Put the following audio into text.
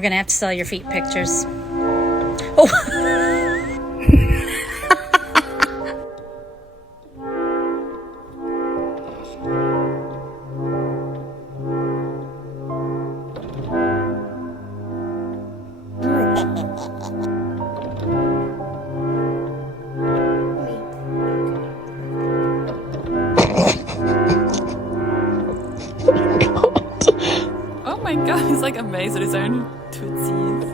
We're gonna have to sell your feet pictures. Oh! Oh my god, he's like amazed at his own tootsies.